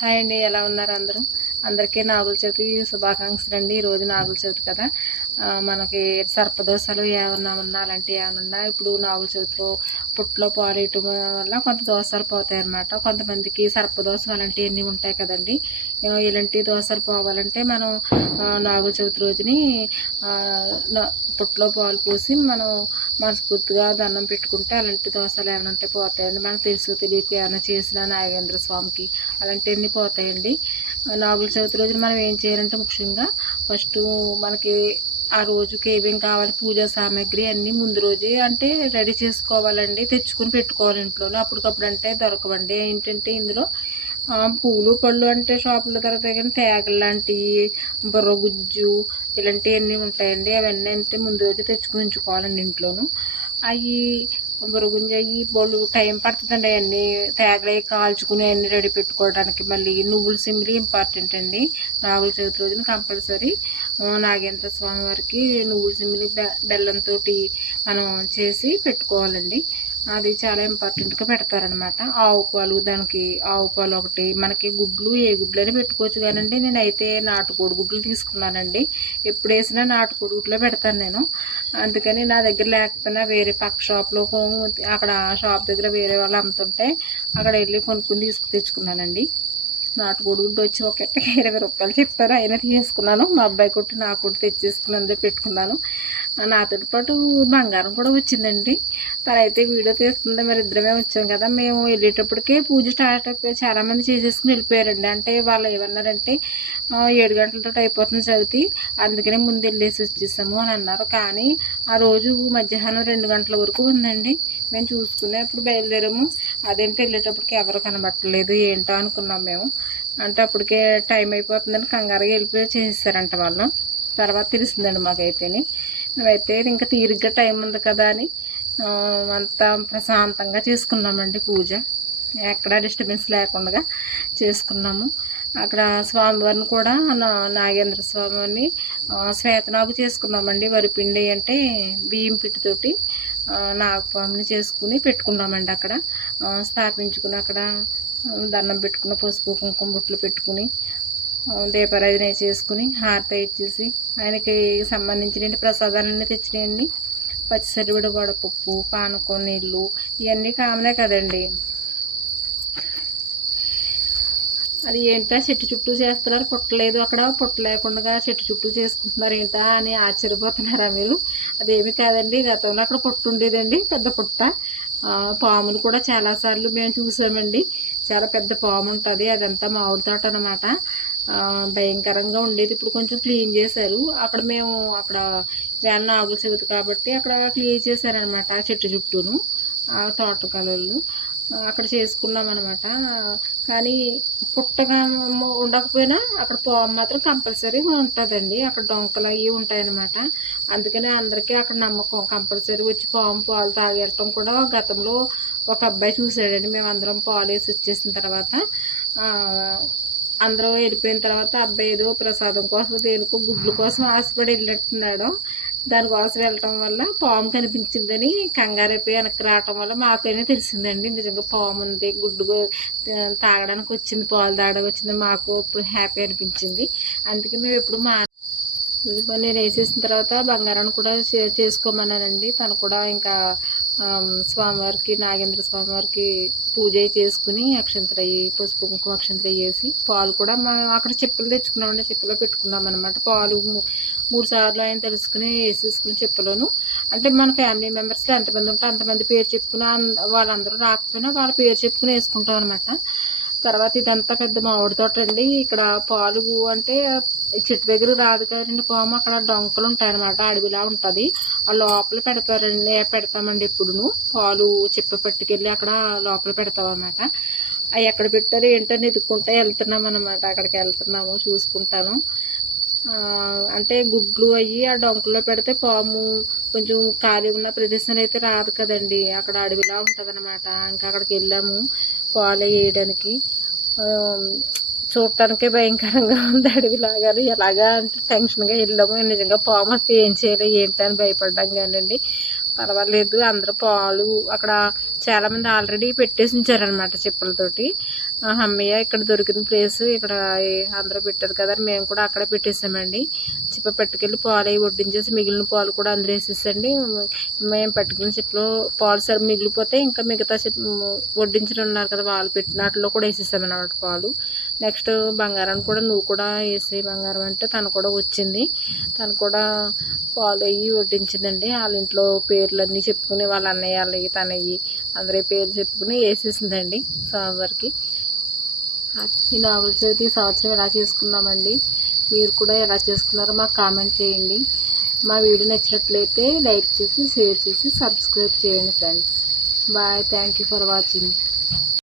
Hi అండి ఎలా ఉన్నారు అందరూ? అందరికీ నాగుల చవితి శుభాకాంక్షలు అండి. ఈరోజు నాగుల చవితి కదా. మనకి సర్పదోషాలు ఏమన్నా ఉన్నా అలాంటివి ఏమన్నా ఉన్నా ఇప్పుడు నాగుల చవితిలో పుట్లో పాడేయటం వల్ల కొంత దోషాలు పోతాయి అన్నమాట. కొంతమందికి సర్పదోషం అలాంటివన్నీ ఉంటాయి కదండి? ఇలాంటి దోషాలు పోవాలంటే మనం నాగుల చవితి రోజుని ఆ, పుట్లో పాలు పోసి మనం మనస్ఫూర్తిగా దండం పెట్టుకుంటే అలాంటి దోషాలు ఏమైనా ఉంటే పోతాయండి. మనకు తెలుసు తెలియక ఏమైనా చేసిన నాగేంద్ర స్వామికి అలాంటివన్నీ పోతాయండి? నాగుల చవితి రోజున మనం ఏం చేయాలంటే ముఖ్యంగా ఫస్ట్ మనకి ఆ రోజుకి ఏమేం కావాలి పూజా సామాగ్రి అన్నీ ముందు రోజే అంటే రెడీ చేసుకోవాలండి తెచ్చుకుని పెట్టుకోవాలి ఇంట్లోనే. అప్పటికప్పుడు అంటే దొరకవండి. ఏంటంటే ఇందులో పూలు పళ్ళు అంటే షాపులో దొరుకుతాయి కానీ తేగలు లాంటివి బుర్రగుజ్జు ఇలాంటివన్నీ ఉంటాయండి. అవన్నీ అంటే ముందు రోజు తెచ్చుకుని ఉంచుకోవాలండి ఇంట్లోనూ. అవి బుర్రగుంజ అవి బోళ్ళు టైం పడుతుందండి అవన్నీ. తేగలే కాల్చుకుని అన్ని రెడీ పెట్టుకోవడానికి మళ్ళీ నువ్వుల సిమ్మిలి ఇంపార్టెంట్ అండి. నాగుల చవితి రోజున కంపల్సరీ. నాగేంద్ర స్వామి వారికి నువ్వుల సిమిలి బె బెల్లంతో మనం చేసి పెట్టుకోవాలండి. అది చాలా ఇంపార్టెంట్గా పెడతారనమాట ఆవు పాలు దానికి ఆవు పాలు ఒకటి మనకి గుడ్లు ఏ గుడ్లు అని పెట్టుకోవచ్చు కానండి. నేనైతే నాటుకోడి గుడ్లు తీసుకున్నానండి. ఎప్పుడు వేసినా నాటుకోడి గుడ్లో పెడతాను నేను. అందుకని నా దగ్గర లేకపోయినా వేరే పక్క షాప్లో కొ- అక్కడ షాప్ దగ్గర వేరే వాళ్ళు అమ్ముతుంటే అక్కడ వెళ్ళి కొనుక్కుని తీసుకు తెచ్చుకున్నానండి. నాటుకోడి గుడ్డు వచ్చి ఒకటి ఇరవై రూపాయలు చెప్పారు. అయినా తీసుకున్నాను. మా అబ్బాయి కొట్టి నా కొట్టి తెచ్చేసుకుని అందులో పెట్టుకున్నాను. నాతో పాటు బంగారం కూడా వచ్చిందండి. తనైతే వీడియో తీస్తుంది మరి ఇద్దరమే వచ్చాం కదా మేము వెళ్ళేటప్పటికే పూజ స్టార్ట్ అయిపోయి చాలా మంది చేసేసుకుని వెళ్ళిపోయారండి. అంటే వాళ్ళు ఏమన్నారంటే ఏడు ఏడు గంటలతో అయిపోతుంది చదివి అందుకనే ముందు వెళ్ళేసి వచ్చేసాము అని అన్నారు. కానీ ఆ రోజు మధ్యాహ్నం రెండు గంటల వరకు ఉందండి. మేము చూసుకునే అప్పుడు బయలుదేరాము. అదేంటి వెళ్ళేటప్పటికి ఎవరు కనబట్టలేదు ఏంటో అనుకున్నాం మేము. అంటే అప్పటికే టైం అయిపోతుందని కంగారుగా వెళ్ళిపోయి చేసేసారంట వాళ్ళు. తర్వాత తెలిసిందండి మాకైతేనే. మేమైతే ఇంకా తీరిగ్గా టైం ఉంది కదా అని అంతా ప్రశాంతంగా చేసుకున్నామండి పూజ. ఎక్కడ డిస్టర్బెన్స్ లేకుండా చేసుకున్నాము. అక్కడ స్వామివారిని కూడా నా- నాగేంద్ర స్వామిని శ్వేతనాగు చేసుకున్నామండి. వరిపిండి అంటే బియ్యం పిట్టుతోటి నాగపామిని చేసుకుని పెట్టుకున్నామండి అక్కడ. స్థాపించుకుని అక్కడ దండం పెట్టుకున్న పసుపు కుంకుమ బుట్లు పెట్టుకుని ఆ, దీపారాధన చేసుకుని హారత ఇచ్చేసి ఆయనకి సంబంధించిన ప్రసాదాలన్నీ తెచ్చినాయండి. పచ్చిసరివిడ వడపప్పు పానకం నీళ్ళు ఇవన్నీ కామనే కదండి. అది ఏంటా? చెట్టు చుట్టూ చేస్తున్నారు. పుట్టలేదు అక్కడ. పుట్ట లేకుండా చెట్టు చుట్టూ చేసుకుంటున్నారు. ఏంటా అని ఆశ్చర్యపోతున్నారా మీరు? అదేమి కాదండి. గతంలో అక్కడ పుట్టు ఉండేదండి. పెద్ద పుట్ట. పామును పాములు కూడా చాలాసార్లు మేము చూసామండి. చాలా పెద్ద పాము ఉంటుంది. అదంతా మామిడి తోట అనమాట భయంకరంగా ఉండేది. ఇప్పుడు కొంచెం క్లీన్ చేశారు. అక్కడ మేము అక్కడ వ్యాన్ నాగుల చెబుతు కాబట్టి అక్కడ క్లీన్ చేశారనమాట ఆ చెట్టు చుట్టూను ఆ తోటకాలలో అక్కడ చేసుకున్నాం అనమాట కానీ పుట్టగా ఉండకపోయినా అక్కడ పాము మాత్రం కంపల్సరీ ఉంటుందండి. అక్కడ డొంకలు అవి ఉంటాయన్నమాట. అందుకనే అందరికీ అక్కడ నమ్మకం. కంపల్సరీ వచ్చి పాము పాలు తాగేయటం కూడా గతంలో ఒక అబ్బాయి చూసాడండి మేము అందరం పాలు వేసి వచ్చేసిన తర్వాత అందరూ వెళ్ళిపోయిన తర్వాత అబ్బాయి ఏదో ప్రసాదం కోసం దేనికో గుడ్ల కోసం ఆశపడి వెళ్ళినట్టున్నాడు. దానికోసం వెళ్ళటం వల్ల పాము కనిపించిందని కంగారైపోయి వెనక్కి రావటం వల్ల మాకైనా తెలిసిందండి. నిజంగా పాము ఉంది గుడ్డు తాగడానికి వచ్చింది పాలు తాగడానికి వచ్చింది మాకు ఇప్పుడు హ్యాపీ అనిపించింది. అందుకే మేము ఎప్పుడు మా నేను వేసేసిన తర్వాత బంగారాన్ని కూడా చే- చేసుకోమన్నానండి. తను కూడా ఇంకా స్వామివారికి నాగేంద్ర స్వామివారికి పూజ చేసుకుని అక్షంతరయ్యి పసుపు కుంకుమ అక్షంతరయ్యి వేసి పాలు కూడా మా అక్కడ చెప్పులు తెచ్చుకున్నామండి. చెప్పులో పెట్టుకున్నాం అనమాట పాలు మూ- మూడు సార్లు ఆయన తెలుసుకుని వేసేసుకుని చెప్పులోను. అంటే మన ఫ్యామిలీ మెంబర్స్లో ఎంతమంది ఉంటే అంతమంది పేరు చెప్పుకుని వాళ్ళందరూ రాకపోయినా వాళ్ళ పేరు చెప్పుకుని వేసుకుంటాం అనమాట తర్వాత ఇదంతా పెద్ద మామిడి తోట అండి ఇక్కడ పాలు అంటే చెట్టు దగ్గర రాదు కదండి పాము. అక్కడ డొంకలు ఉంటాయి అనమాట అడవిలా ఉంటుంది. ఆ లోపల పెడతారండి పెడతామండి ఎప్పుడును. పాలు చెప్ప పట్టుకెళ్ళి అక్కడ లోపల పెడతాం అనమాట అవి ఎక్కడ పెట్టారు ఏంటని ఎదుక్కుంటా వెళ్తున్నాం అనమాట అక్కడికి వెళ్తున్నాము చూసుకుంటాను. అంటే గుడ్లు అయ్యి ఆ డొంకలో పెడితే పాము కొంచెం ఖాళీ ఉన్న ప్రదేశం అయితే రాదు కదండి. అక్కడ అడవిలా ఉంటుంది అనమాట ఇంకా అక్కడికి వెళ్ళాము పాలు వేయడానికి. చూడటానికే భయంకరంగా ఉంది అడవిలాగా ఎలాగా అంటే టెన్షన్గా వెళ్ళాము. నిజంగా పాము వస్తే ఏం చేయాలి ఏంటి అని భయపడ్డాం కానివ్వండి పర్వాలేదు అందరూ పాలు అక్కడ చాలామంది ఆల్రెడీ పెట్టేసి ఉంచారనమాట చెప్పులతోటి. అమ్మయ్య ఇక్కడ దొరికిన ప్లేస్ ఇక్కడ అందరూ పెట్టారు కదా అని మేము కూడా అక్కడే పెట్టేసామండి. చిప్ప పట్టుకెళ్ళి పాలు అవి వడ్డించేసి మిగిలిన పాలు కూడా అందరూ వేసేసండి. మేము పట్టుకెళ్ళిన చెప్పులు పాలు సరి మిగిలిపోతే ఇంకా మిగతా చెప్పు వడ్డించిన ఉన్నారు కదా వాళ్ళు పెట్టిన వాటిలో కూడా వేసేసామన్నమాట పాలు. నెక్స్ట్ బంగారం కూడా నువ్వు కూడా వేసి బంగారం అంటే తను కూడా వచ్చింది. తను కూడా పాలు అయ్యి వడ్డించిందండి. వాళ్ళ ఇంట్లో పేర్లు అన్నీ చెప్పుకుని వాళ్ళ అన్నయ్య వాళ్ళవి తనయ్యి అందరి పేర్లు చెప్పుకుని వేసేసిందండి స్వామివారికి. ఈ నాగుల చవితి ఈ సంవత్సరం ఎలా చేసుకున్నామండి? మీరు కూడా ఎలా చేసుకున్నారో మాకు కామెంట్ చేయండి. మా వీడియో నచ్చినట్లయితే లైక్ చేసి షేర్ చేసి సబ్స్క్రైబ్ చేయండి friends. Bye. Thank you for watching.